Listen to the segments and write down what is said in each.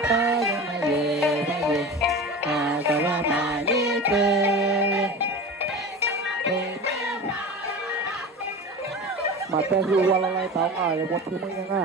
มาแต่คือวันอะไรเต่าอ่ายวันที่ไม่ยังอะ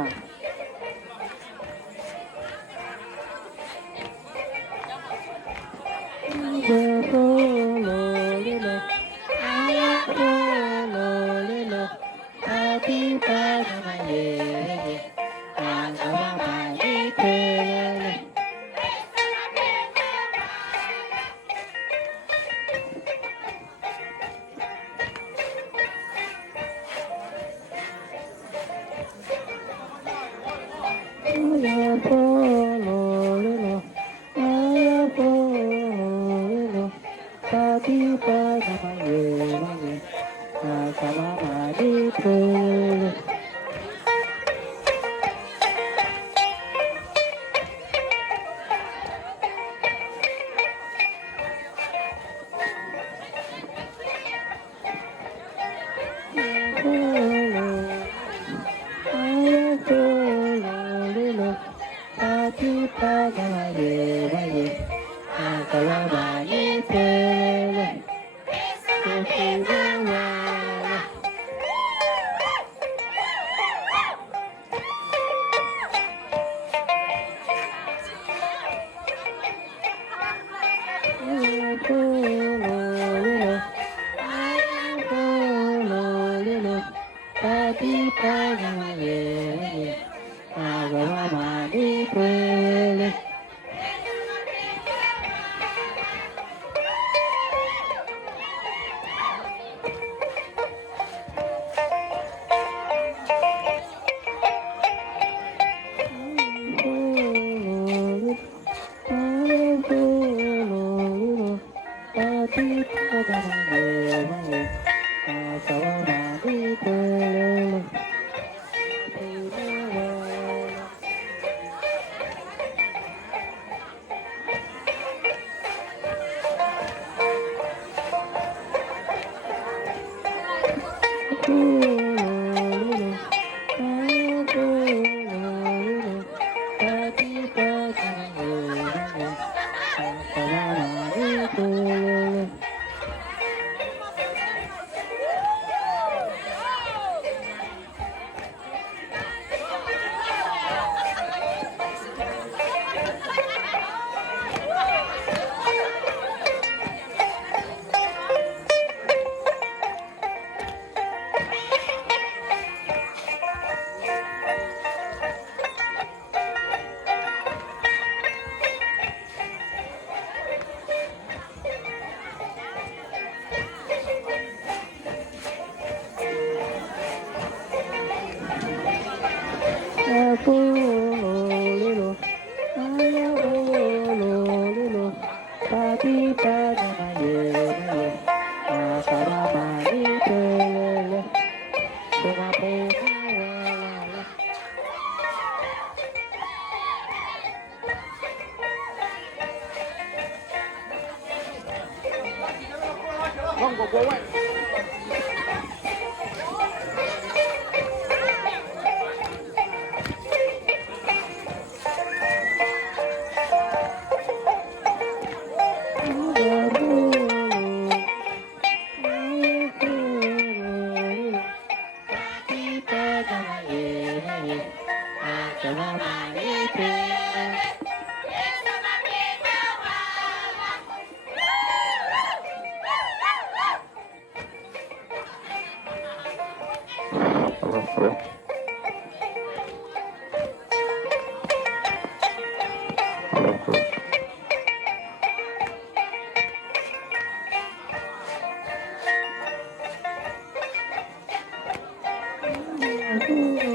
바다와의 바다와의 배를 그생각와 그리고 Well, wait. 不用。好了，不用。嗯嗯